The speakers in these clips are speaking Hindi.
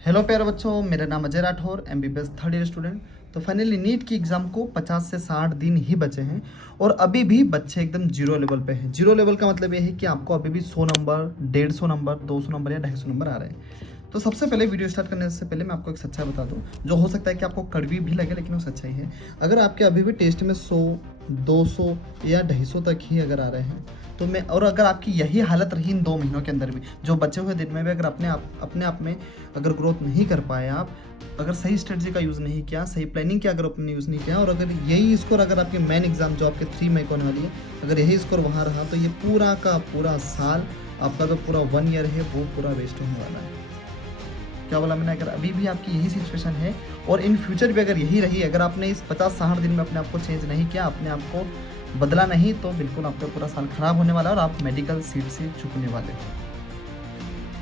हेलो प्यारे बच्चों, मेरा नाम Ajay Rathore, MBBS third year student. तो फाइनली नीट की एग्ज़ाम को 50 से 60 दिन ही बचे हैं और अभी भी बच्चे एकदम जीरो लेवल पे हैं। जीरो लेवल का मतलब ये है कि आपको अभी भी 100 नंबर, 150 नंबर, 200 नंबर या 250 नंबर आ रहे हैं। तो सबसे पहले वीडियो स्टार्ट करने से पहले मैं आपको एक सच्चाई बता दूं, जो हो सकता है कि आपको कड़वी भी लगे, लेकिन वो सच्चाई है। अगर आपके अभी भी टेस्ट में 100, 200 या 250 तक ही अगर आ रहे हैं तो मैं, और अगर आपकी यही हालत रही इन 2 महीनों के अंदर भी, जो बचे हुए दिन में भी अगर अपने आप में अगर ग्रोथ नहीं कर पाए आप, अगर सही स्ट्रेटजी का यूज़ नहीं किया, सही प्लानिंग किया, अगर आपने यूज़ नहीं किया, और अगर यही स्कोर अगर आपके मेन एग्जाम जो आपके 3 मई को होने वाली है, अगर यही स्कोर वहाँ रहा तो ये पूरा का पूरा साल, आपका जो पूरा 1 ईयर है वो पूरा वेस्ट होने वाला है। क्या बोला मैंने? अगर अभी भी आपकी यही सिचुएशन है और इन फ्यूचर भी अगर यही रही, अगर आपने इस 50-60 दिन में अपने आप को चेंज नहीं किया, अपने आप को बदला नहीं, तो बिल्कुल आपका पूरा साल खराब होने वाला है और आप मेडिकल सीट से चूकने वाले हो।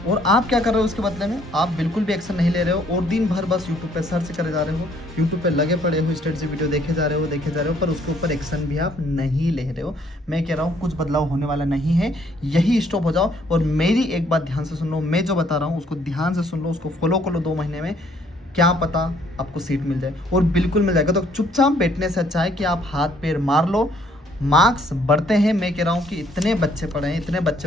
और आप क्या कर रहे हो उसके बदले में? आप बिल्कुल भी एक्शन नहीं ले रहे हो और दिन भर बस यूट्यूब पे सर्च करे जा रहे हो, यूट्यूब पे लगे पड़े हो, स्ट्रेटजी वीडियो देखे जा रहे हो, पर उसके ऊपर एक्शन भी आप नहीं ले रहे हो। मैं कह रहा हूँ कुछ बदलाव होने वाला नहीं है, यही स्टॉप हो जाओ और मेरी एक बात ध्यान से सुन लो। मैं जो बता रहा हूँ उसको ध्यान से सुन लो, उसको फॉलो कर लो 2 महीने में, क्या पता आपको सीट मिल जाए, और बिल्कुल मिल जाएगा। तो चुपचाप बैठने से अच्छा है कि आप हाथ पैर मार लो, मार्क्स बढ़ते हैं। मैं कह रहा हूँ कि इतने बच्चे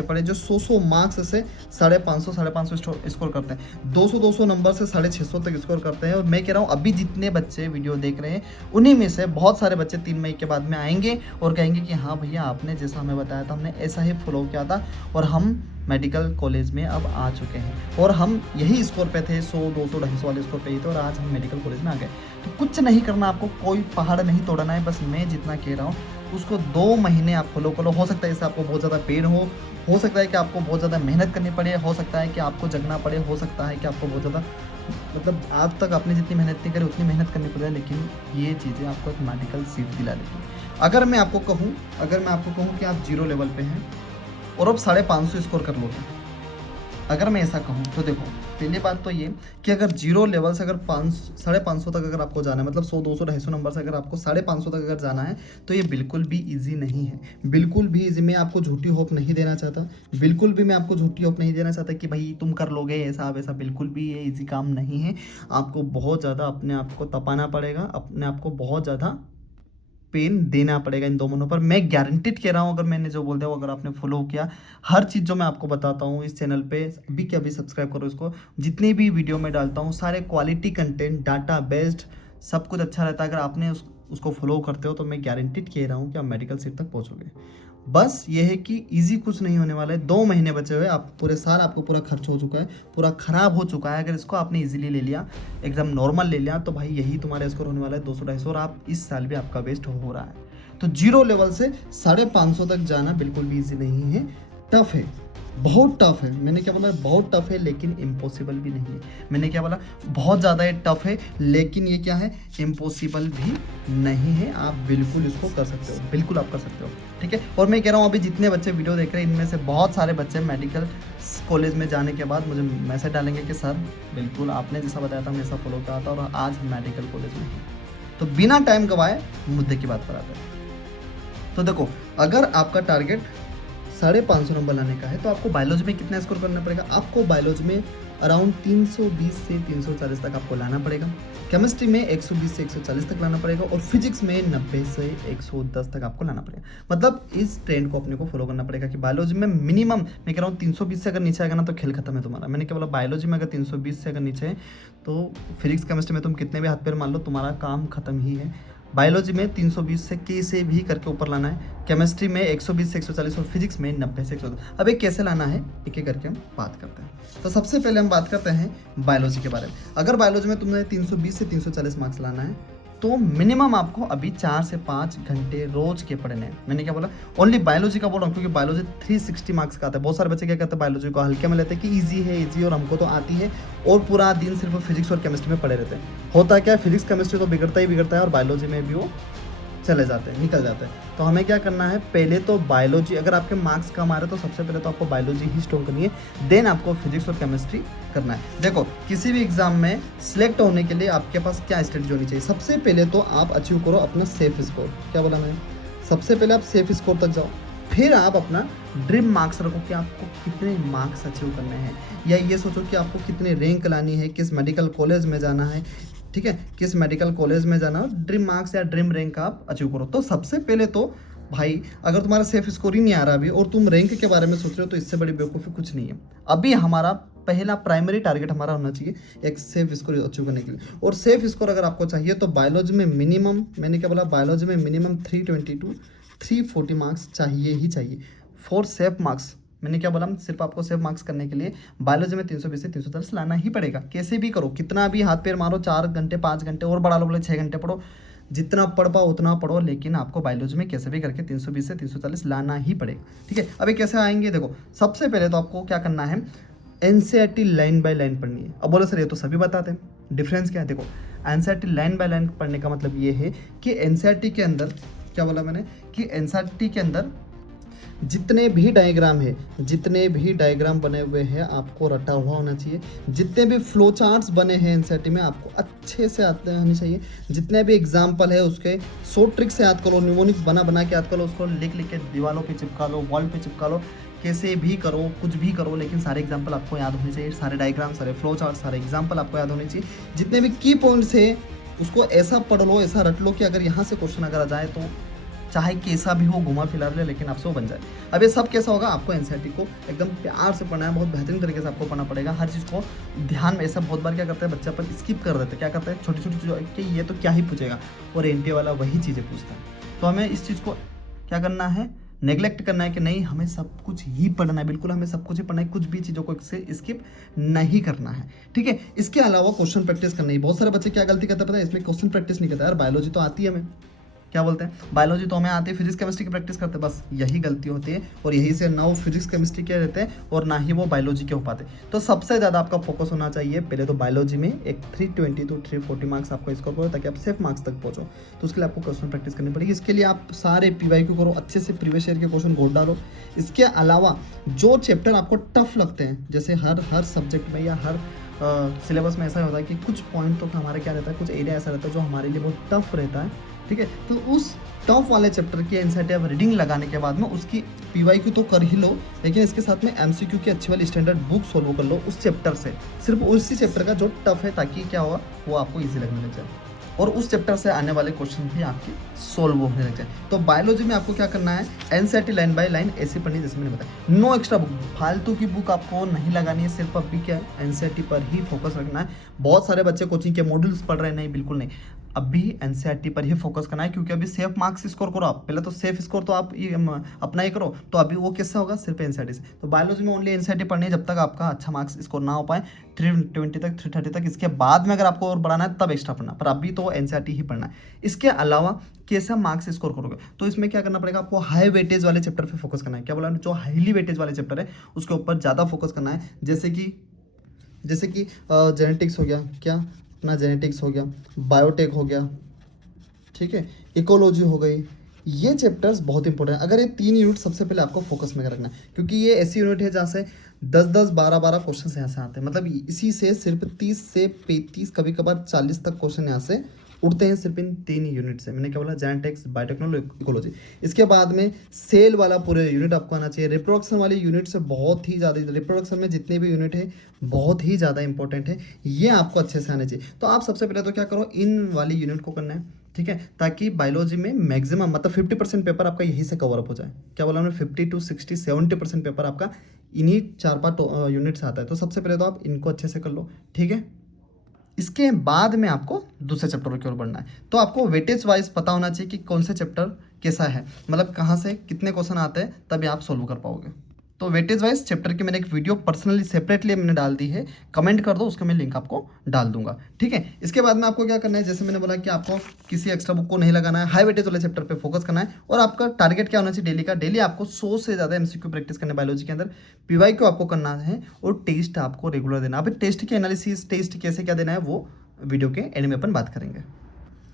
पढ़े जो 100 मार्क्स से 550 स्कोर करते हैं, 200 नंबर से 650 तक स्कोर करते हैं। और मैं कह रहा हूँ अभी जितने बच्चे वीडियो देख रहे हैं उन्हीं में से बहुत सारे बच्चे 3 मई के बाद में आएंगे और कहेंगे कि हाँ भैया, आपने जैसा हमें बताया था हमने ऐसा ही फॉलो किया था और हम मेडिकल कॉलेज में अब आ चुके हैं और हम यही स्कोर पे थे, 100, 200, 250 वाले स्कोर पे ही थे और आज हम मेडिकल कॉलेज में आ गए। तो कुछ नहीं करना आपको, कोई पहाड़ नहीं तोड़ना है, बस मैं जितना कह रहा हूँ उसको 2 महीने आप फॉलो करो। हो सकता है इससे आपको बहुत ज़्यादा पेन हो सकता है कि आपको बहुत ज़्यादा मेहनत करनी पड़े, हो सकता है कि आपको जगना पड़े, हो सकता है कि आपको बहुत ज़्यादा, मतलब आज तक आपने जितनी मेहनत नहीं करी उतनी मेहनत करनी पड़े, लेकिन ये चीज़ें आपको एक मेडिकल सीट दिला देगी। अगर मैं आपको कहूँ कि आप जीरो लेवल पे हैं और अब 550 स्कोर कर लोगे, अगर मैं ऐसा कहूँ तो देखो, पहली बात तो ये कि अगर जीरो लेवल से अगर 550 तक अगर आपको जाना है, मतलब 100, 200, 250 नंबर से अगर आपको 550 तक अगर जाना है, तो ये बिल्कुल भी इजी नहीं है, बिल्कुल भी इजी। मैं आपको झूठी होप नहीं देना चाहता, बिल्कुल भी मैं आपको झूठी होप नहीं देना चाहता कि भाई तुम कर लोगे ऐसा वैसा, बिल्कुल भी ये इजी काम नहीं है। आपको बहुत ज़्यादा अपने आप को तपाना पड़ेगा, अपने आप को बहुत ज़्यादा पेन देना पड़ेगा इन 2 महीनों पर। मैं गारंटीड कह रहा हूँ, अगर मैंने जो बोल दिया वो अगर आपने फॉलो किया, हर चीज़ जो मैं आपको बताता हूँ इस चैनल पे, अभी के अभी सब्सक्राइब करो इसको। जितनी भी वीडियो मैं डालता हूँ सारे क्वालिटी कंटेंट, डाटा बेस्ड, सब कुछ अच्छा रहता है। अगर आपने उसको फॉलो करते हो तो मैं गारंटीड कह रहा हूँ कि आप मेडिकल सीट तक पहुँचोगे। बस ये है कि इजी कुछ नहीं होने वाला है। 2 महीने बचे हुए, आप पूरे साल आपको पूरा खर्च हो चुका है, पूरा खराब हो चुका है। अगर इसको आपने इजीली ले लिया, एकदम नॉर्मल ले लिया, तो भाई यही तुम्हारा स्कोर होने वाला है 200-250, और आप इस साल भी आपका वेस्ट हो रहा है। तो जीरो लेवल से 550 तक जाना बिल्कुल भी इजी नहीं है, टफ है, बहुत टफ है। मैंने क्या बोला? बहुत टफ है, लेकिन इम्पॉसिबल भी नहीं है। मैंने क्या बोला? बहुत ज़्यादा ये टफ है, लेकिन ये क्या है? इम्पॉसिबल भी नहीं है। आप बिल्कुल इसको कर सकते हो, बिल्कुल आप कर सकते हो, ठीक है। और मैं कह रहा हूँ अभी जितने बच्चे वीडियो देख रहे हैं इनमें से बहुत सारे बच्चे मेडिकल कॉलेज में जाने के बाद मुझे मैसेज डालेंगे कि सर बिल्कुल आपने जैसा बताया था हमने ऐसा फॉलो किया था और आज हम मेडिकल कॉलेज में हैं। तो बिना टाइम गवाए मुद्दे की बात पर आते हैं। तो देखो, अगर आपका टारगेट 550 नंबर लाने का है तो आपको बायोलॉजी में कितना स्कोर करना पड़ेगा? आपको बायोलॉजी में अराउंड 320 से 340 तक आपको लाना पड़ेगा, केमिस्ट्री में 120 से 140 तक लाना पड़ेगा, और फिजिक्स में 90 से 110 तक आपको लाना पड़ेगा। मतलब इस ट्रेंड को अपने को फॉलो करना पड़ेगा कि बायोलॉजी में मिनिमम, मैं कह रहा हूँ 320 से अगर नीचे आएगा ना तो खेल खत्म है तुम्हारा। मैंने क्या बोला? बायोलॉजी में अगर 320 से अगर नीचे है तो फिजिक्स केमिस्ट्री में तुम कितने भी हाथ पैर मान लो, तुम्हारा काम खत्म ही है। बायोलॉजी में 320 से कैसे भी करके ऊपर लाना है, केमिस्ट्री में 120 से 140 और फिजिक्स में 90 से 110। अब ये कैसे लाना है एक एक करके हम बात करते हैं। तो सबसे पहले हम बात करते हैं बायोलॉजी के बारे में। अगर बायोलॉजी में तुमने 320 से 340 मार्क्स लाना है तो मिनिमम आपको अभी 4 से 5 घंटे रोज के पढ़ने हैं। मैंने क्या बोला? ओनली बायोलॉजी का बोल रहा हूँ, क्योंकि बायोलॉजी 360 मार्क्स का आता है। बहुत सारे बच्चे क्या करते हैं, बायोलॉजी को हल्के में लेते हैं कि इजी है, इजी और हमको तो आती है, और पूरा दिन सिर्फ फिजिक्स और केमिस्ट्री में पढ़े रहते हैं। होता क्या है, फिजिक्स केमिस्ट्री तो बिगड़ता ही बिगड़ता है और बायोलॉजी में भी वो चले जाते हैं, निकल जाते हैं। तो हमें क्या करना है, पहले तो बायोलॉजी, अगर आपके मार्क्स कम आ रहे हैं तो सबसे पहले तो आपको बायोलॉजी ही स्ट्रॉन्ग करनी है, देन आपको फिजिक्स और केमिस्ट्री करना है। देखो, किसी भी एग्जाम में सिलेक्ट होने के लिए आपके पास क्या स्ट्रेटजी होनी चाहिए? सबसे पहले तो आप अचीव करो अपना सेफ स्कोर। क्या बोला मैंने? सबसे पहले आप सेफ स्कोर तक जाओ, फिर आप अपना ड्रीम मार्क्स रखो कि आपको कितने मार्क्स अचीव करने हैं, या ये सोचो कि आपको कितने रैंक लानी है, किस मेडिकल कॉलेज में जाना है, ठीक है, किस मेडिकल कॉलेज में जाना है, ड्रीम मार्क्स या ड्रीम रैंक आप अचीव करो। तो सबसे पहले तो भाई अगर तुम्हारा सेफ स्कोर ही नहीं आ रहा अभी और तुम रैंक के बारे में सोच रहे हो तो इससे बड़ी बेवकूफ़ी कुछ नहीं है। अभी हमारा पहला प्राइमरी टारगेट हमारा होना चाहिए एक सेफ स्कोर अचीव करने के लिए। और सेफ स्कोर अगर आपको चाहिए तो बायोलॉजी में मिनिमम, मैंने क्या बोला, बायोलॉजी में मिनिमम 320 to 340 मार्क्स चाहिए ही चाहिए फॉर सेफ मार्क्स। मैंने क्या बोला, सिर्फ आपको सेफ मार्क्स करने के लिए बायोलॉजी में 320 से 340 लाना ही पड़ेगा। कैसे भी करो, कितना भी हाथ पैर मारो, 4 घंटे 5 घंटे और बढ़ा लो, बोले 6 घंटे पढ़ो, जितना पढ़ पाओ उतना पढ़ो, लेकिन आपको बायोलॉजी में कैसे भी करके 320 से 340 लाना ही पड़ेगा। ठीक है, अभी कैसे आएंगे देखो, सबसे पहले तो आपको क्या करना है, एनसीईआरटी लाइन बाय लाइन पढ़नी है। अब बोलो सर ये तो सभी बताते हैं, डिफरेंस क्या है? देखो एनसीईआरटी लाइन बाय लाइन पढ़ने का मतलब ये है कि एनसीईआरटी के अंदर, क्या बोला मैंने, कि एनसीईआरटी के अंदर जितने भी डायग्राम है, जितने भी डायग्राम बने हुए हैं आपको रटा हुआ होना चाहिए। जितने भी फ्लो चार्ट्स बने हैं एनसीईआरटी में आपको अच्छे से आते होने चाहिए। जितने भी एग्जाम्पल है उसके शॉर्ट ट्रिक से याद करो, न्यूमोनिक्स बना बना के याद करो, उसको लिख लिख के दीवारों पे चिपका लो, वॉल पे चिपका लो, कैसे भी करो, कुछ भी करो, लेकिन सारे एग्जाम्पल आपको याद होने चाहिए, सारे डायग्राम, सारे फ्लो चार्ट, सारे एग्जाम्पल आपको याद होने चाहिए। जितने भी की पॉइंट्स है उसको ऐसा पढ़ लो, ऐसा रट लो कि अगर यहाँ से क्वेश्चन अगर आ जाए तो चाहे कैसा भी हो, घुमा फिरा ले, लेकिन आपसे वो बन जाए। अब ये सब कैसा होगा, आपको एनसीईआरटी को एकदम प्यार से पढ़ना है, बहुत बेहतरीन तरीके से आपको पढ़ना पड़ेगा। हर चीज़ को ध्यान में, ऐसा बहुत बार क्या करता है बच्चा पर स्किप कर देते हैं, क्या करता है छोटी छोटी चीज़ों कि ये तो क्या ही पूछेगा, और एनटीए वाला वही चीज़ें पूछता है। तो हमें इस चीज़ को क्या करना है, नेग्लेक्ट करना है कि नहीं हमें सब कुछ ही पढ़ना है, बिल्कुल हमें सब कुछ ही पढ़ना है, कुछ भी चीज़ों को स्किप नहीं करना है। ठीक है, इसके अलावा क्वेश्चन प्रैक्टिस करनी है। बहुत सारे बच्चे क्या गलती करते हैं पता है, इसमें क्वेश्चन प्रैक्टिस नहीं करता। यार बायोलॉजी तो आती है हमें, क्या बोलते हैं, बायोलॉजी तो हमें आती है, फिजिक्स केमिस्ट्री की प्रैक्टिस करते हैं, बस यही गलती होती है। और यही से ना वो फिजिक्स केमिस्ट्री के रहते हैं और ना ही वो बायोलॉजी के हो पाते। तो सबसे ज़्यादा आपका फोकस होना चाहिए पहले तो बायोलॉजी में, एक 320 to 340 मार्क्स आपको स्कोर करो ताकि आप सेफ मार्क्स तक पहुँचो। तो उसके लिए आपको क्वेश्चन प्रैक्टिस करनी पड़ेगी। इसके लिए आप सारे PYQ करो, अच्छे से प्रीवियस ईयर के क्वेश्चन घोट डालो। इसके अलावा जो चैप्टर आपको टफ लगते हैं, जैसे हर सब्जेक्ट में या हर सिलेबस में ऐसा होता है कि कुछ पॉइंट तो हमारे क्या रहता है, कुछ एरिया ऐसा रहता है जो हमारे लिए बहुत टफ रहता है। ठीक है, तो उस टफ वाले चैप्टर की एनसीईआरटी आप रीडिंग लगाने के बाद में उसकी PYQ तो कर ही लो, लेकिन इसके साथ में MCQ की अच्छी वाली स्टैंडर्ड बुक सोल्व कर लो उस चैप्टर से, सिर्फ उसी चैप्टर का जो टफ है, ताकि क्या हुआ वो आपको ईजी लगने लग जाए और उस चैप्टर से आने वाले क्वेश्चन भी आपके सोल्व होने लग जाए। तो बायोलॉजी में आपको क्या करना है, एनसीईआरटी लाइन बाय लाइन ऐसे पढ़नी जैसे मैंने बताया, नो एक्स्ट्रा बुक, फालतू की बुक आपको नहीं लगानी है, सिर्फ अभी क्या एनसीईआरटी पर ही फोकस रखना है। बहुत सारे बच्चे कोचिंग के मॉड्यूल्स पढ़ रहे हैं, नहीं बिल्कुल नहीं, अभी एनसीईआरटी पर ही फोकस करना है, क्योंकि अभी सेफ मार्क्स स्कोर करो आप, पहले तो सेफ स्कोर तो आप अपना ही करो, तो अभी वो कैसे होगा, सिर्फ एनसीईआरटी से। तो बायोलॉजी में ओनली एनसीईआरटी पढ़नी है जब तक आपका अच्छा मार्क्स स्कोर ना हो पाए, 320 तक 330 तक। इसके बाद में अगर आपको और बढ़ाना है तब एक्स्ट्रा पढ़ना, पर अभी तो एनसीईआरटी ही पढ़ना है। इसके अलावा कैसा मार्क्स स्कोर करोगे, तो इसमें क्या करना पड़ेगा, आपको हाई वेटेज वाले चैप्टर पे फोकस करना है। क्या बोला, जो हाईली वेटेज वाले चैप्टर है उसके ऊपर ज़्यादा फोकस करना है, जैसे कि जेनेटिक्स हो गया, क्या अपना जेनेटिक्स हो गया, बायोटेक हो गया, ठीक है, इकोलॉजी हो गई, ये चैप्टर्स बहुत इंपॉर्टेंट है। अगर ये 3 यूनिट सबसे पहले आपको फोकस में रखना है, क्योंकि ये ऐसी यूनिट है जहाँ से 10-10, 12-12 क्वेश्चन यहाँ से आते हैं, मतलब इसी से सिर्फ 30 से 35, कभी कभार 40 तक क्वेश्चन यहाँ से उड़ते हैं, सिर्फ इन 3 यूनिट से। मैंने क्या बोला, जेनेटिक्स, बायोटेक्नोलॉजी, इकोलॉजी। इसके बाद में सेल वाला पूरे यूनिट आपको आना चाहिए। रिप्रोडक्शन वाली यूनिट से बहुत ही ज़्यादा, रिप्रोडक्शन में जितने भी यूनिट है बहुत ही ज़्यादा इंपॉर्टेंट है, ये आपको अच्छे से आने चाहिए। तो आप सबसे पहले तो क्या करो, इन वाली यूनिट को करना है, ठीक है, ताकि बायोलॉजी में मैक्सिमम मतलब 50% पेपर आपका यहीं से कवर अप हो जाए। क्या बोला हमने, 50 to 60, 70% पेपर आपका इन्हीं 4-5 यूनिट से आता है। तो सबसे पहले तो आप इनको अच्छे से कर लो, ठीक है। इसके बाद में आपको दूसरे चैप्टर की ओर बढ़ना है। तो आपको वेटेज वाइज पता होना चाहिए कि कौन से चैप्टर कैसा है, मतलब कहाँ से कितने क्वेश्चन आते हैं, तभी आप सोल्व कर पाओगे। तो वेटेज वाइज चैप्टर की मैंने एक वीडियो पर्सनली सेपरेटली मैंने डाल दी है, कमेंट कर दो, उसका मैं लिंक आपको डाल दूंगा, ठीक है। इसके बाद में आपको क्या करना है, जैसे मैंने बोला कि आपको किसी एक्स्ट्रा बुक को नहीं लगाना है, हाई वेटेज वाले चैप्टर पे फोकस करना है। और आपका टारगेट क्या होना चाहिए डेली का, डेली आपको 100 से ज़्यादा MCQ प्रैक्टिस करना है बायोलॉजी के अंदर, PYQ आपको करना है, और टेस्ट आपको रेगुलर देना। अभी टेस्ट की एनालिसिस, टेस्ट कैसे क्या देना है वो वीडियो के एंड में अपन बात करेंगे,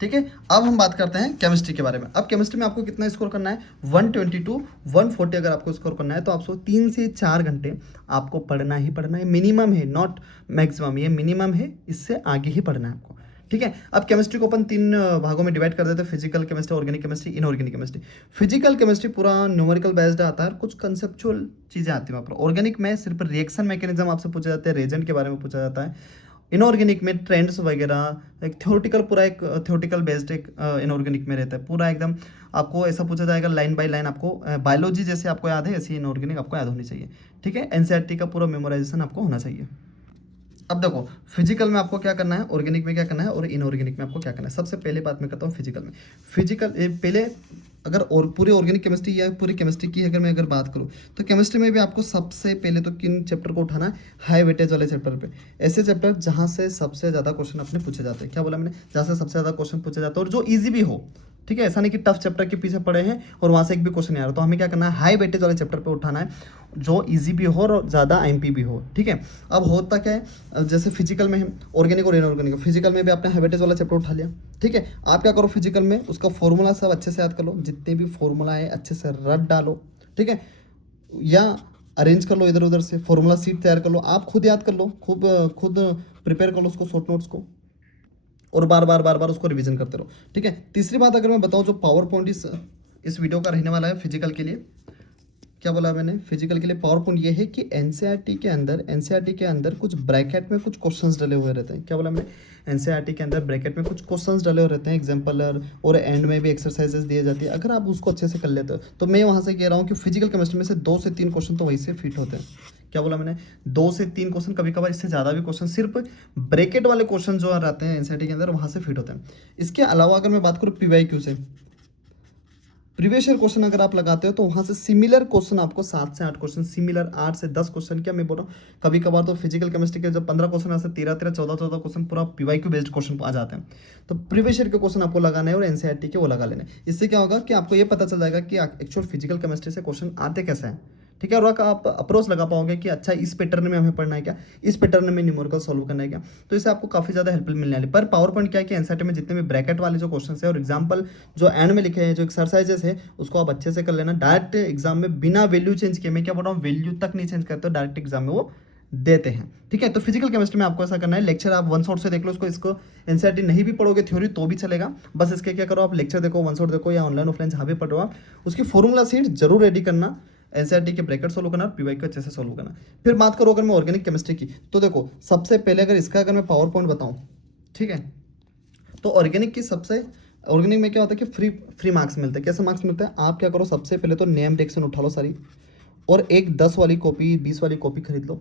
ठीक है। अब हम बात करते हैं केमिस्ट्री के बारे में। अब केमिस्ट्री में आपको कितना स्कोर करना है, 120 to 140 अगर आपको स्कोर करना है तो आपको 3 से 4 घंटे आपको पढ़ना ही पढ़ना है, मिनिमम है, नॉट मैक्सिमम, ये मिनिमम है, इससे आगे ही पढ़ना है आपको, ठीक है। अब केमिस्ट्री को अपन 3 भागों में डिवाइड कर देते हैं, physical chemistry, organic chemistry, inorganic chemistry. Physical chemistry पूरा न्यूमेरिकल बेस्ड आता है और कुछ कंसेप्चुअल चीज़ें आती हैं वहाँ पर। ऑर्गेनिक में सिर्फ रिएक्शन मैकेनिज्म आपसे पूछा जाता है, रेजेंट के बारे में पूछा जाता है। इनऑर्गेनिक में ट्रेंड्स वगैरह एक थ्योरेटिकल, पूरा एक थ्योरेटिकल बेस्ड एक इनऑर्गेनिक में रहता है पूरा एकदम। आपको ऐसा पूछा जाएगा लाइन बाय लाइन, आपको बायोलॉजी जैसे आपको याद है ऐसी इनऑर्गेनिक आपको याद होनी चाहिए। ठीक है, एनसीईआरटी का पूरा मेमोराइजेशन आपको होना चाहिए। अब देखो फिजिकल में आपको क्या करना है, ऑर्गेनिक में क्या करना है और इनऑर्गेनिक में आपको क्या करना है। सबसे पहले बात मैं करता हूँ फिजिकल में। फिजिकल पहले अगर और पूरी ऑर्गेनिक केमिस्ट्री या पूरी केमिस्ट्री की अगर बात करूँ तो केमिस्ट्री में भी आपको सबसे पहले तो किन चैप्टर को उठाना है, हाई वेटेज वाले चैप्टर पे। ऐसे चैप्टर जहाँ से सबसे ज़्यादा क्वेश्चन अपने पूछे जाते हैं, क्या बोला मैंने, जहाँ से सबसे ज़्यादा क्वेश्चन पूछे जाते हैं और जो ईजी भी हो। ठीक है, ऐसा नहीं कि टफ चैप्टर के पीछे पड़े हैं और वहाँ से एक भी क्वेश्चन नहीं आ रहा। तो हमें क्या करना है, हाई वेटेज वाले चैप्टर पे उठाना है जो इजी भी हो और ज़्यादा आईएमपी भी हो। ठीक है, अब होता क्या है, जैसे फिजिकल में है ऑर्गेनिक और इनऑर्गेनिक, फिजिकल में भी आपने हाई वेटेज वाला चैप्टर उठा लिया। ठीक है, आप क्या करो फिजिकल में उसका फॉर्मूला सब अच्छे से याद कर लो, जितने भी फॉर्मूला है अच्छे से रट डालो। ठीक है, या अरेंज कर लो इधर उधर से, फॉर्मूला सीट तैयार कर लो, आप खुद याद कर लो, खुद प्रिपेयर कर लो उसको शॉर्ट नोट्स को और बार बार उसको रिवीजन करते रहो। ठीक है, तीसरी बात अगर मैं बताऊं जो पावर पॉइंट इस वीडियो का रहने वाला है फिजिकल के लिए, क्या बोला मैंने, फिजिकल के लिए पावर पॉइंट ये है कि एनसीईआरटी के अंदर कुछ ब्रैकेट में कुछ क्वेश्चंस डले हुए रहते हैं। क्या बोला मैंने, एनसीईआरटी के अंदर ब्रैकेट में कुछ क्वेश्चंस डले हुए रहते हैं, एग्जाम्पलर और एंड में भी एक्सरसाइजेस दिए जाती है। अगर आप उसको अच्छे से कर लेते हो तो मैं वहाँ से कह रहा हूँ कि फिजिकल केमिस्ट्री में से 2 से 3 क्वेश्चन तो वहीं से फिट होते हैं। क्या बोला मैंने, 2 से 3 क्वेश्चन, कभी कभार इससे ज़्यादा भी क्वेश्चन सिर्फ ब्रैकेट वाले क्वेश्चन जो रहते हैं एनसीईआरटी के अंदर वहाँ से फिट होते हैं। इसके अलावा अगर मैं बात करूँ पीवाईक्यू से, प्रीवियस ईयर क्वेश्चन अगर आप लगाते हो तो वहाँ से सिमिलर क्वेश्चन आपको 7 से 8 क्वेश्चन, सिमिलर 8 से 10 क्वेश्चन, क्या मैं बोल रहा हूँ, कभी कभार तो फिजिकल केमिस्ट्री के जब 15 क्वेश्चन ऐसे 13 14 क्वेश्चन पूरा पीवाईक्यू बेस्ड क्वेश्चन आ जाते हैं। तो प्रीवियस ईयर के क्वेश्चन आपको लगाने हैं और एनसीईआरटी के वो लगा लेने। इससे क्या होगा कि आपको ये पता चल जाएगा कि एक्चुअल फिजिकल केमिस्ट्री से क्वेश्चन आते कैसे हैं। ठीक है, और आप अप्रोच लगा पाओगे कि अच्छा इस पैटर्न में हमें पढ़ना है क्या, इस पैटर्न में न्यूमेरिकल सॉल्व करना है क्या। तो इससे आपको काफ़ी ज़्यादा हेल्पफुल मिलने वाली। पर पावर पॉइंट क्या है कि एनसीईआरटी में जितने भी ब्रैकेट वाले जो क्वेश्चन है और एग्जाम्पल जो एंड में लिखे हैं, जो एक्सरसाइजेस है, उसको आप अच्छे से कर लेना। डायरेक्ट एग्जाम में बिना वैल्यू चेंज किए, मैं क्या बोल रहा हूँ, वैल्यू तक नहीं चेंज करते, डायरेक्ट एग्जाम में वो देते हैं। ठीक है, तो फिजिकल केमिस्ट्री में आपको ऐसा करना है, लेक्चर आप वन शॉट से देख लो इसको एनसीईआरटी नहीं भी पढ़ोगे थ्योरी तो भी चलेगा। बस इसके क्या करो, आप लेक्चर देखो, वन शॉट देखो या ऑनलाइन ऑफलाइन जहाँ भी पढ़ो आप, उसकी फॉर्मूला सीट जरूर रेडी करना, एनसीईआरटी के ब्रैकेट सोल्व करना, पीवाईक्यू अच्छे से सोल्व करना। फिर बात करो अगर मैं ऑर्गेनिक केमिस्ट्री की, तो देखो सबसे पहले अगर मैं पावर पॉइंट बताऊं, ठीक है, तो ऑर्गेनिक में क्या होता है कि फ्री मार्क्स मिलते हैं। कैसे मार्क्स मिलते हैं, आप क्या करो, सबसे पहले तो नेम रिएक्शन उठा लो सारी, और एक 10 वाली कॉपी 20 वाली कॉपी खरीद लो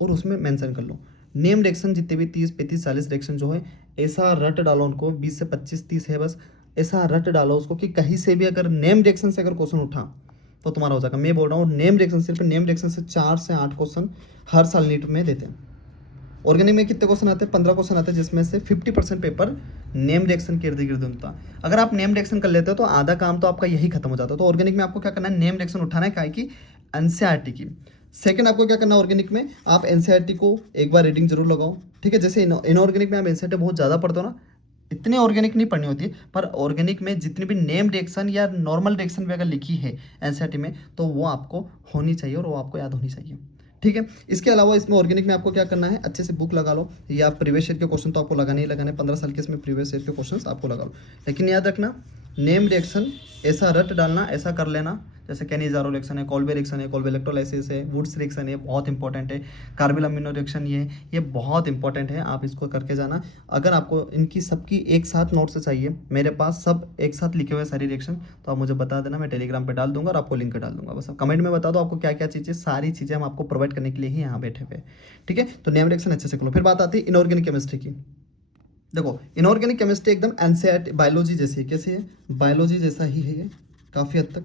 और उसमें मेंशन कर लो नेम रिएक्शन, जितने भी 30 35 40 रिएक्शन जो है, ऐसा रट डालो उनको, 20 से 25 30 है बस, ऐसा रट डालो उसको कि कहीं से भी अगर नेम रिएक्शन से अगर क्वेश्चन उठा तो तुम्हारा हो जाएगा। मैं बोल रहा हूँ नेम रिएक्शन, सिर्फ नेम रिएक्शन से 4 से 8 क्वेश्चन हर साल नीट में देते हैं। ऑर्गेनिक में कितने क्वेश्चन आते हैं, 15 क्वेश्चन आते हैं, जिसमें से 50% पेपर नेम रिएक्शन के इर्द गिर्द होता है। अगर आप नेम रिएक्शन कर लेते हो तो आधा काम तो आपका यही खत्म हो जाता है। तो ऑर्गेनिक में आपको क्या करना है, नेम रिएक्शन उठाना है, काय की, एनसीईआरटी की। सेकंड आपको क्या करना है, ऑर्गेनिक में आप एनसीईआरटी को एक बार रीडिंग जरूर लगाओ। ठीक है, जैसे इनऑर्गेनिक में आप एनसीईआरटी बहुत ज़्यादा पढ़ते हो ना, इतनी ऑर्गेनिक नहीं पढ़नी होती, पर ऑर्गेनिक में जितनी भी नेम रिएक्शन या नॉर्मल रिएक्शन भी अगर लिखी है एनसीईआरटी में तो वो आपको होनी चाहिए और वो आपको याद होनी चाहिए। ठीक है, इसके अलावा इसमें ऑर्गेनिक में आपको क्या करना है, अच्छे से बुक लगा लो, या प्रीवियस ईयर के क्वेश्चन तो आपको लगाने ही लगाने, 15 साल के इसमें प्रीवियस ईयर के क्वेश्चन आपको लगा लो। लेकिन याद रखना, नेम रिएक्शन ऐसा रट डालना, ऐसा कर लेना, जैसे कैनिज़ारो रिएक्शन है, कॉल्बे रिएक्शन है, कॉल्बे इलेक्ट्रोलाइसिस है, वुड्स रिएक्शन है, बहुत इंपॉर्टेंट है, कार्बिल अमीनो रिएक्शन ये बहुत इंपॉर्टेंट है, आप इसको करके जाना। अगर आपको इनकी सबकी एक साथ नोट से चाहिए, मेरे पास सब एक साथ लिखे हुए सारी रिएक्शन, तो आप मुझे बता देना, मैं टेलीग्राम पे डाल दूंगा और आपको लिंक डाल दूंगा। बस आप कमेंट में बता दो आपको क्या क्या चीज़ें, सारी चीज़ें हम आपको प्रोवाइड करने के लिए ही यहाँ बैठे हुए। ठीक है, तो नेम रिएक्शन अच्छे से करो। फिर बात आती है इनऑर्गेनिक केमिस्ट्री की। देखो इनऑर्गेनिक केमिस्ट्री एकदम एनसीईआरटी बायोलॉजी जैसी है। कैसी है, बायोलॉजी जैसा ही है ये काफ़ी हद तक।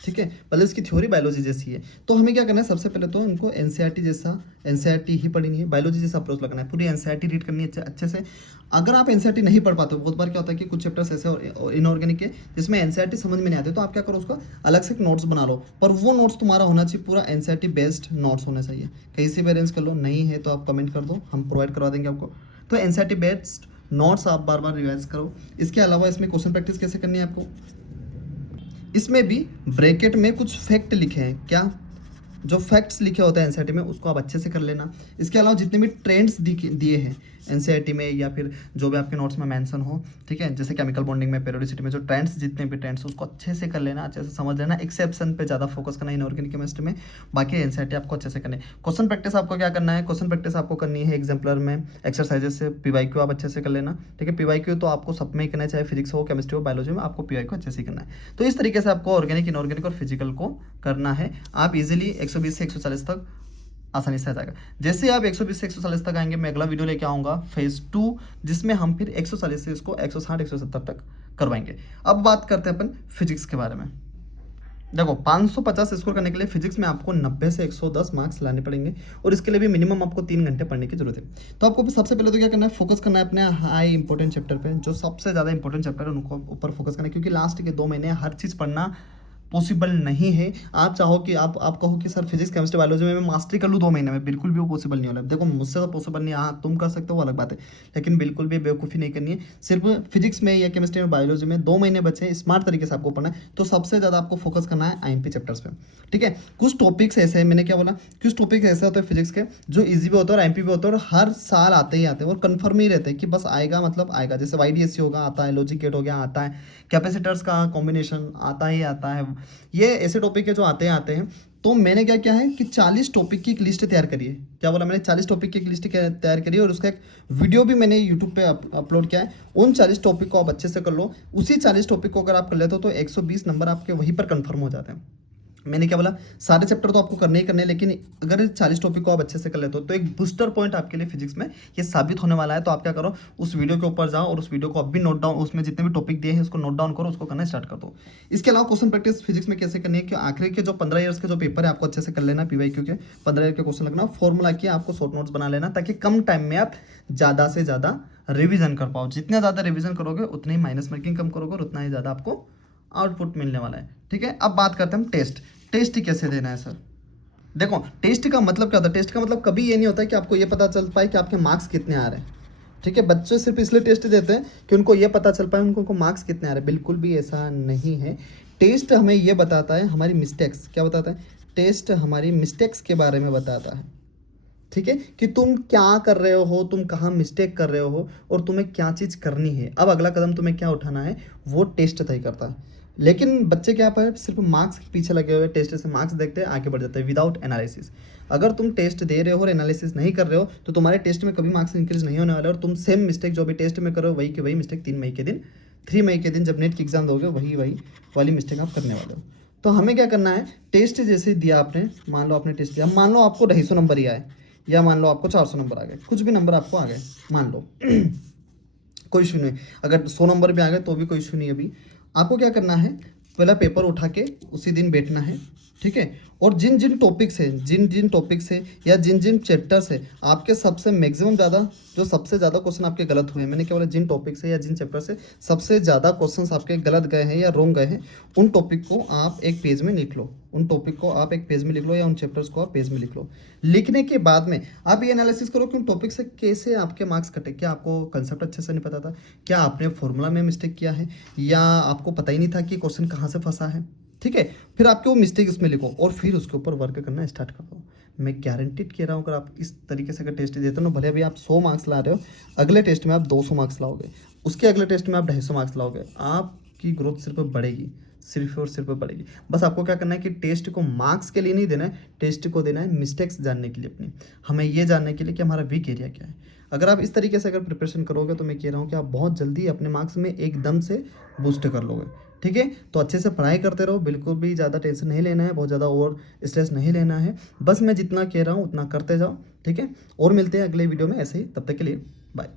ठीक है, पहले इसकी थ्योरी बायोलॉजी जैसी है। तो हमें क्या करना है, सबसे पहले तो उनको एनसीईआरटी जैसा, एनसीईआरटी ही पढ़नी है, बायोलॉजी जैसा अप्रोच लगना है, पूरी एनसीईआरटी रीड करनी है अच्छे से। अगर आप एनसीईआरटी नहीं पढ़ पाते हो, बहुत बार क्या होता है कि कुछ चैप्टर्स ऐसे इनऑर्गेनिक के जिसमें एनसीईआरटी समझ में नहीं आते, तो आप क्या करो, उसको अलग से नोट्स बना लो, पर वो नोट्स तुम्हारा होना चाहिए पूरा एनसीईआरटी बेस्ड नोट्स होना चाहिए। कहीं से भी अरेंज कर लो, नहीं है तो आप कमेंट कर दो, हम प्रोवाइड करवा देंगे आपको। तो एनसीईआरटी बेस्ड नोट्स आप बार बार रिवाइज करो। इसके अलावा इसमें क्वेश्चन प्रैक्टिस कैसे करनी है आपको, इसमें भी ब्रैकेट में कुछ फैक्ट लिखे हैं, क्या, जो फैक्ट्स लिखे होते हैं एनसीईआरटी में, उसको आप अच्छे से कर लेना। इसके अलावा जितने भी ट्रेंड्स दिए हैं एनसीईआरटी में या फिर जो भी आपके नोट्स में मेंशन हो, ठीक है, जैसे केमिकल बॉन्डिंग में, पेरियोडिसिटी में जो ट्रेंड्स, जितने भी ट्रेंड्स उसको अच्छे से कर लेना, अच्छे से समझ लेना, एक्सेप्शन पे ज़्यादा फोकस करना इनऑर्गेनिक केमिस्ट्री में, बाकी एनसीईआरटी आपको अच्छे से करनी है। क्वेश्चन प्रैक्टिस आपको क्या करना है, क्वेश्चन प्रैक्टिस आपको करनी है एग्जाम्पलर में एक्सरसाइजेस से, पीवाईक्यू आप अच्छे से कर लेना, ठीक है। पीवाईक्यू तो आपको सब में ही करना है, चाहे फिजिक्स हो, केमिस्ट्री हो, बायोलॉजी में, आपको पीवाईक्यू अच्छे से करना है। तो इस तरीके से आपको ऑर्गेनिक, इनऑर्गेनिक और फिजिकल को करना है। आप इजीली 120 से 140 तक आसानी से आ जाएगा। जैसे आप 120 से 140 तक आएंगे, मैं अगला वीडियो लेके आऊँगा फेज़ 2, जिसमें हम फिर 140 से इसको 160, 170 तक करवाएंगे। अब बात करते हैं अपन फिजिक्स के बारे में। देखो 550 स्कोर करने के लिए फिजिक्स में आपको 90 से 110 मार्क्स लाने पड़ेंगे, और इसके लिए भी मिनिमम आपको 3 घंटे पढ़ने की जरूरत है। तो आपको सबसे पहले तो क्या करना है, फोकस करना है अपने हाई इंपॉर्टेंट चैप्टर पे, जो सबसे ज़्यादा इंपॉर्टेंट चैप्टर है उनको ऊपर फोकस करना है, क्योंकि लास्ट के 2 महीने हर चीज़ पढ़ना पॉसिबल नहीं है। आप चाहो कि आप कहो कि सर फिजिक्स, केमिस्ट्री, बायोलॉजी में मैं मास्टरी कर लूँ 2 महीने में, बिल्कुल भी वो पॉसिबल नहीं होगा। देखो मुझसे तो पॉसिबल नहीं है, हाँ तुम कर सकते हो, वो अलग बात है, लेकिन बिल्कुल भी बेवकूफ़ी नहीं करनी है। सिर्फ फिजिक्स में या केमिस्ट्री में, बायोलॉजी में 2 महीने बचे हैं, स्मार्ट तरीके से आपको पढ़ना है। तो सबसे ज़्यादा आपको फोकस करना है आईएमपी चैप्टर्स पे, ठीक है। कुछ टॉपिक्स ऐसे हैं, मैंने क्या बोला, कुछ टॉपिक्स ऐसे होते हैं फिजिक्स के जो ईजी भी होते हैं और आईएमपी भी होते हैं, और हर साल आते ही आते हैं और कन्फर्म ही रहते हैं कि बस आएगा मतलब आएगा। जैसे वाईडीएससी होगा, आता है, लॉजिक गेट हो गया, आता है, कैपेसिटर्स का कॉम्बिनेशन आता ही आता है। ये ऐसे टॉपिक है जो आते हैं। तो मैंने क्या किया है कि 40 टॉपिक की एक लिस्ट तैयार करी है। क्या बोला मैंने, 40 टॉपिक की एक लिस्ट तैयार करी है, और उसका एक वीडियो भी मैंने यूट्यूब पे अपलोड किया है। उन 40 टॉपिक को आप अच्छे से कर लो। उसी 40 टॉपिक को अगर आप कर लेते हो तो 120 नंबर आपके वहीं पर कंफर्म हो जाते हैं। मैंने क्या बोला, सारे चैप्टर तो आपको करने ही करने, लेकिन अगर 40 टॉपिक को आप अच्छे से कर लेते हो तो एक बूस्टर पॉइंट आपके लिए फिजिक्स में ये साबित होने वाला है। तो आप क्या करो, उस वीडियो के ऊपर जाओ और उस वीडियो को अब भी नोट डाउन, उसमें जितने भी टॉपिक दिए हैं उसको नोट डाउन करो, उसको करना स्टार्ट कर दो। इसके अलावा क्वेश्चन प्रैक्टिस फिजिक्स में कैसे करनी है कि आखिरी के जो 15 ईयर्स के जो पेपर है आपको अच्छे से कर लेना, पीवाईक्यू के 15 ईयर के क्वेश्चन लगना, फॉर्मूला की आपको शॉर्ट नोट्स बना लेना, ताकि कम टाइम में आप ज़्यादा से ज़्यादा रिविजन कर पाओ। जितना ज़्यादा रिविजन करोगे उतनी ही माइनस मार्किंग कम करोगे और उतना ही ज़्यादा आपको आउटपुट मिलने वाला है, ठीक है। अब बात करते हैं हम टेस्ट। टेस्ट कैसे देना है सर। देखो टेस्ट का मतलब क्या होता है, टेस्ट का मतलब कभी ये नहीं होता है कि आपको ये पता चल पाए कि आपके मार्क्स कितने आ रहे हैं, ठीक है। बच्चे सिर्फ इसलिए टेस्ट देते हैं कि उनको ये पता चल पाए उनको मार्क्स कितने आ रहे हैं, बिल्कुल भी ऐसा नहीं है। टेस्ट हमें ये बताता है हमारी मिस्टेक्स, क्या बताता है, टेस्ट हमारी मिस्टेक्स के बारे में बताता है, ठीक है, कि तुम क्या कर रहे हो, तुम कहाँ मिस्टेक कर रहे हो और तुम्हें क्या चीज़ करनी है, अब अगला कदम तुम्हें क्या उठाना है, वो टेस्ट तय करता है। लेकिन बच्चे क्या पर सिर्फ मार्क्स के पीछे लगे हुए, टेस्ट से मार्क्स देखते हैं आगे बढ़ जाते हैं विदाउट एनालिसिस। अगर तुम टेस्ट दे रहे हो और एनालिसिस नहीं कर रहे हो तो तुम्हारे टेस्ट में कभी मार्क्स इंक्रीज नहीं होने वाले, और तुम सेम मिस्टेक जो भी टेस्ट में करो वही की वही मिस्टेक 3 मई के दिन जब नेट की एग्जाम दोगे वही वाली मिस्टेक आप करने वाले हो। तो हमें क्या करना है, टेस्ट जैसे दिया आपने, मान लो आपने टेस्ट दिया, मान लो आपको 250 नंबर ही आए, या मान लो आपको 400 नंबर आ गए, कुछ भी नंबर आपको आ गए मान लो कोई इशू नहीं। अगर 100 नंबर भी आ गए तो भी कोई इशू नहीं। अभी आपको क्या करना है, पहला पेपर उठा के उसी दिन बैठना है, ठीक है। और जिन जिन टॉपिक से या जिन जिन चैप्टर से आपके सबसे मैक्सिमम ज़्यादा, जो सबसे ज़्यादा क्वेश्चन आपके गलत हुए हैं, मैंने क्या बोला, जिन टॉपिक से या जिन चैप्टर से सबसे ज़्यादा क्वेश्चन आपके गलत गए हैं या रॉन्ग गए हैं, उन टॉपिक को आप एक पेज में लिख लो, या उन चैप्टर्स को आप पेज में लिख लो। लिखने के बाद में आप ये एनालिसिस करो कि उन टॉपिक से कैसे आपके मार्क्स कटे। क्या आपको कंसेप्ट अच्छे से नहीं पता था, क्या आपने फॉर्मूला में मिस्टेक किया है, या आपको पता ही नहीं था कि क्वेश्चन कहाँ से फंसा है, ठीक है। फिर आपके वो मिस्टेक इसमें लिखो और फिर उसके ऊपर वर्क करना स्टार्ट कर दो। मैं गारंटीड कह रहा हूँ, अगर आप इस तरीके से अगर टेस्ट देते हो ना, भले अभी आप 100 मार्क्स ला रहे हो, अगले टेस्ट में आप 200 मार्क्स लाओगे, उसके अगले टेस्ट में आप 250 मार्क्स लाओगे, आपकी ग्रोथ सिर्फ बढ़ेगी, सिर्फ और सिर्फ बढ़ेगी। बस आपको क्या करना है कि टेस्ट को मार्क्स के लिए नहीं देना है, टेस्ट को देना है मिस्टेक्स जानने के लिए अपनी, हमें ये जानने के लिए कि हमारा वीक एरिया क्या है। अगर आप इस तरीके से अगर प्रिपरेशन करोगे तो मैं कह रहा हूँ कि आप बहुत जल्दी अपने मार्क्स में एकदम से बूस्ट कर लोगे, ठीक है। तो अच्छे से पढ़ाई करते रहो, बिल्कुल भी ज़्यादा टेंशन नहीं लेना है, बहुत ज़्यादा ओवर स्ट्रेस नहीं लेना है, बस मैं जितना कह रहा हूँ उतना करते जाओ, ठीक है। और मिलते हैं अगले वीडियो में ऐसे ही, तब तक के लिए बाय।